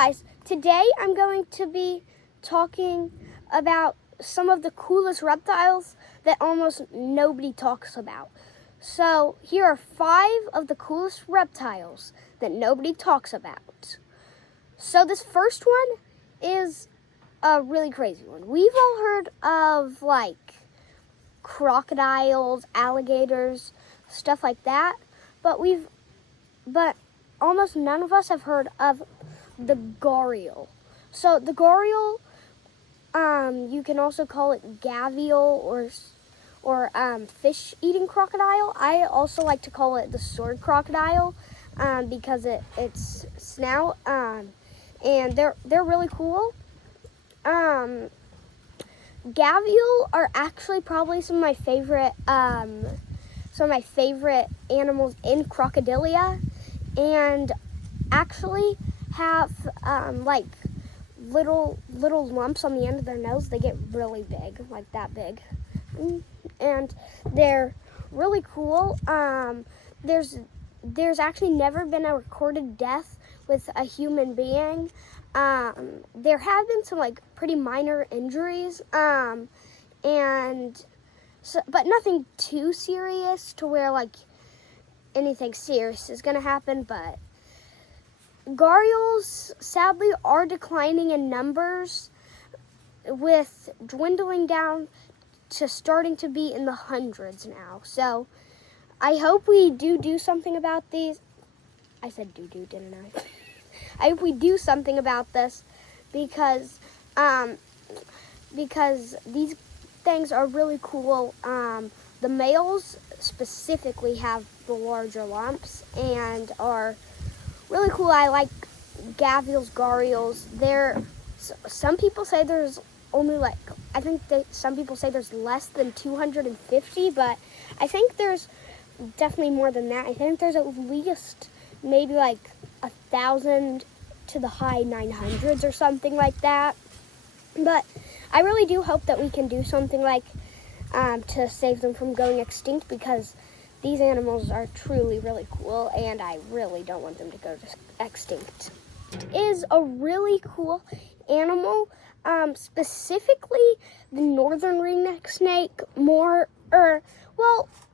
Guys, today I'm going to be talking about some of the coolest reptiles that almost nobody talks about. So here are 5 of the coolest reptiles that nobody talks about. So this first one is a really crazy one. We've all heard of like crocodiles, alligators, stuff like that, but almost none of us have heard of the gharial. So the gharial, you can also call it gavial or fish-eating crocodile. I also like to call it the sword crocodile because its snout, and they're really cool. Gavial are actually probably some of my favorite animals in Crocodilia, and actually have like little lumps on the end of their nose. They get really big, like that big, and they're really cool. There's actually never been a recorded death with a human being. There have been some like pretty minor injuries, but nothing too serious to where like anything serious is gonna happen. But gharials sadly are declining in numbers, with dwindling down to starting to be in the hundreds now. So I hope we do something about these. I said didn't I? I hope we do something about this because these things are really cool. The males specifically have the larger lumps and are really cool. I like gavials, gharials. Some people say there's only some people say there's less than 250, but I think there's definitely more than that. I think there's at least maybe like 1,000 to the high 900s or something like that. But I really do hope that we can do something like to save them from going extinct, because these animals are truly really cool, and I really don't want them to go extinct. Is a really cool animal, specifically the northern ringneck snake. More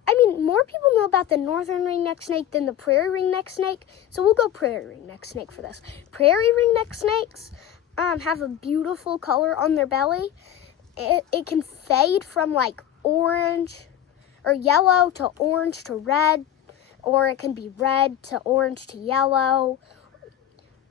people know about the northern ringneck snake than the prairie ringneck snake, so we'll go prairie ringneck snake for this. Prairie ringneck snakes have a beautiful color on their belly. It can fade from like orange or yellow to orange to red, or it can be red to orange to yellow,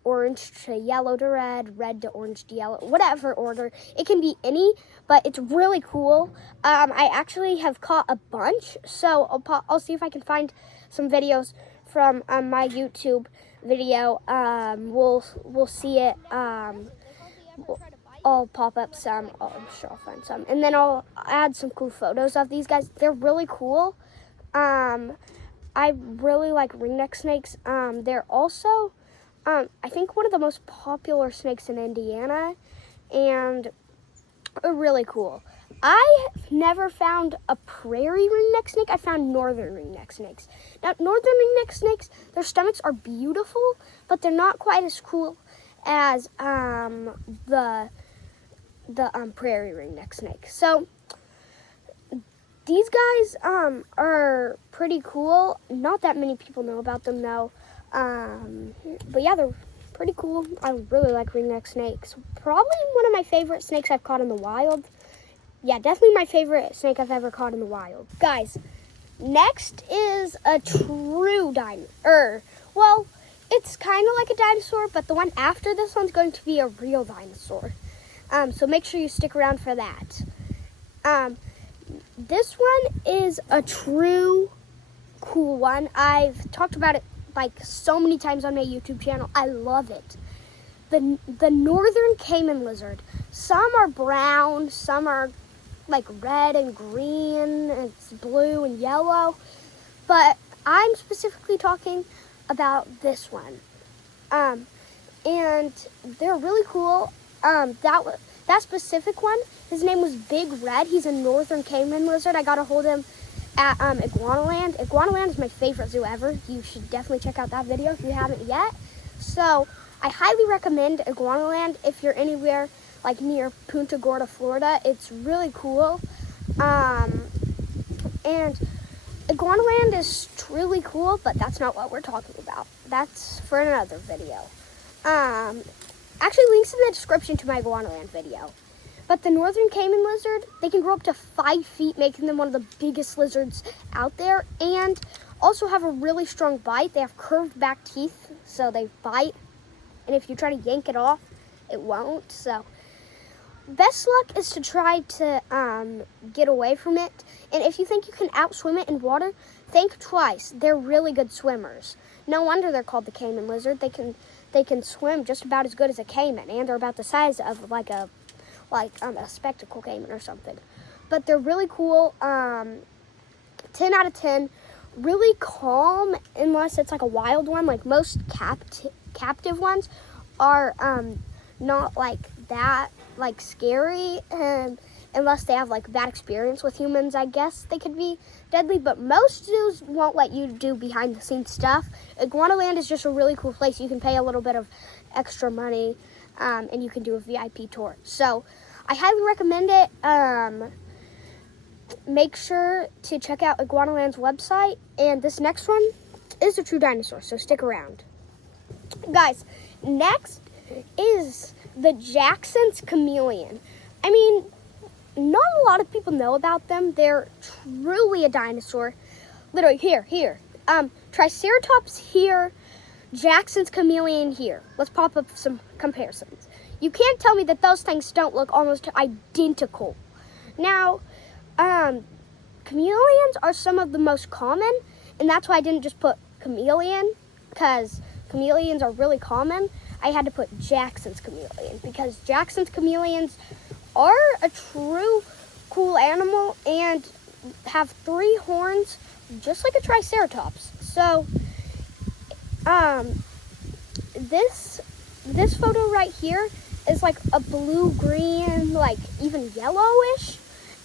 orange to yellow to red, red to orange to yellow, whatever order. It can be any, but it's really cool. I actually have caught a bunch, so I'll see if I can find some videos from my YouTube video. We'll see it. I'll pop up some. I'm sure I'll find some, and then I'll add some cool photos of these guys. They're really cool. I really like ringneck snakes. They're also I think one of the most popular snakes in Indiana, and are really cool. I have never found a prairie ringneck snake. I found northern ringneck snakes. Now, northern ringneck snakes, their stomachs are beautiful, but they're not quite as cool as the prairie ringneck snake. So these guys are pretty cool. Not that many people know about them though. But yeah, they're pretty cool. I really like ringneck snakes. Probably one of my favorite snakes I've caught in the wild. Yeah, definitely my favorite snake I've ever caught in the wild. Guys, next is a true dinosaur. Well, it's kind of like a dinosaur, but the one after this one's going to be a real dinosaur. So make sure you stick around for that. This one is a true cool one. I've talked about it like so many times on my YouTube channel. I love it. The northern caiman lizard. Some are brown, some are like red and green, it's blue and yellow, but I'm specifically talking about this one. And they're really cool. That specific one, his name was Big Red. He's a northern caiman lizard. I got a hold of him at Iguanaland. Iguanaland is my favorite zoo ever. You should definitely check out that video if you haven't yet. So I highly recommend Iguanaland if you're anywhere like near Punta Gorda, Florida. It's really cool. And Iguanaland is truly cool, but that's not what we're talking about. That's for another video. Actually, links in the description to my Iguanaland video. But the northern caiman lizard, they can grow up to 5 feet, making them one of the biggest lizards out there, and also have a really strong bite. They have curved back teeth, so they bite, and if you try to yank it off, it won't. So best luck is to try to get away from it. And if you think you can outswim it in water, think twice. They're really good swimmers. No wonder they're called the caiman lizard. They can swim just about as good as a caiman, and they're about the size of like a spectacle caiman or something. But they're really cool. 10 out of 10. Really calm, unless it's like a wild one. Like most captive ones are not like that like scary, unless they have like bad experience with humans. I guess they could be deadly, but most zoos won't let you do behind the scenes stuff. Iguanaland is just a really cool place. You can pay a little bit of extra money, and you can do a VIP tour. So I highly recommend it. Make sure to check out Iguanaland's website, and this next one is a true dinosaur, so stick around. Guys, next is the Jackson's chameleon. I mean, not a lot of people know about them. They're truly a dinosaur. Literally, here. Triceratops here, Jackson's chameleon here. Let's pop up some comparisons. You can't tell me that those things don't look almost identical. Now, chameleons are some of the most common, and that's why I didn't just put chameleon, because chameleons are really common. I had to put Jackson's chameleon, because Jackson's chameleons are a true cool animal and have 3 horns, just like a triceratops. So, this photo right here is like a blue-green, like even yellowish,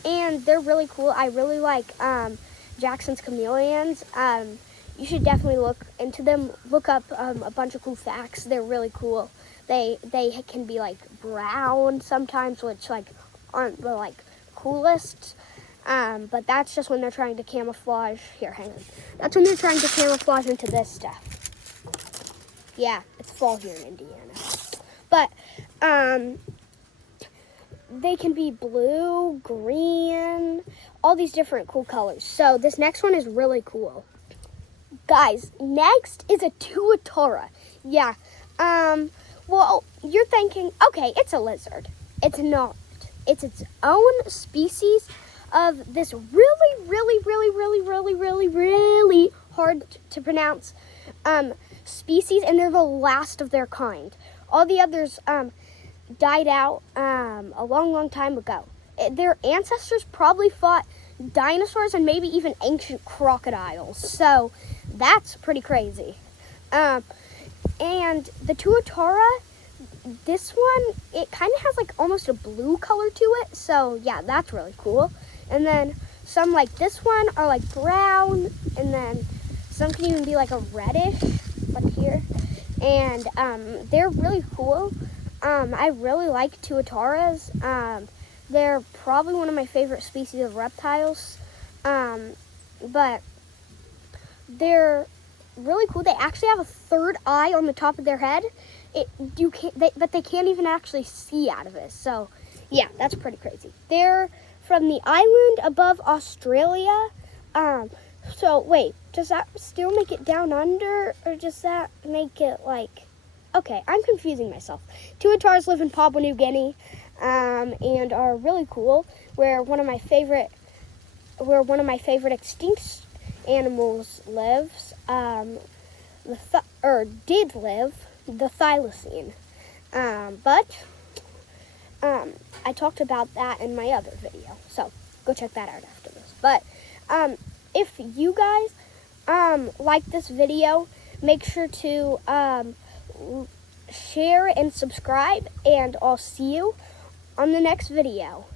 and they're really cool. I really like Jackson's chameleons. You should definitely look into them. Look up a bunch of cool facts. They're really cool. They can be like brown sometimes, which like aren't the like coolest. But that's just when they're trying to camouflage. Here, hang on. That's when they're trying to camouflage into this stuff. Yeah, it's fall here in Indiana. But they can be blue, green, all these different cool colors. So this next one is really cool. Guys, next is a tuatara. Yeah. Well, you're thinking, okay, it's a lizard. It's not. It's its own species of this really hard to pronounce species, and they're the last of their kind. All the others died out a long time ago. Their ancestors probably fought dinosaurs and maybe even ancient crocodiles. So that's pretty crazy. And the tuatara, this one, it kind of has like almost a blue color to it. So yeah, that's really cool. And then some like this one are like brown, and then some can even be like a reddish, like here. And they're really cool. I really like tuataras. They're probably one of my favorite species of reptiles. But they're really cool. They actually have a third eye on the top of their head. But they can't even actually see out of it. So yeah, that's pretty crazy. They're from the island above Australia. So wait, does that still make it down under, or does that make it like? Okay, I'm confusing myself. Tuataras live in Papua New Guinea, and are really cool. Where one of my favorite extinct animals lives. Did live, the thylacine. But I talked about that in my other video, so go check that out after this. But if you guys like this video, make sure to share and subscribe, and I'll see you on the next video.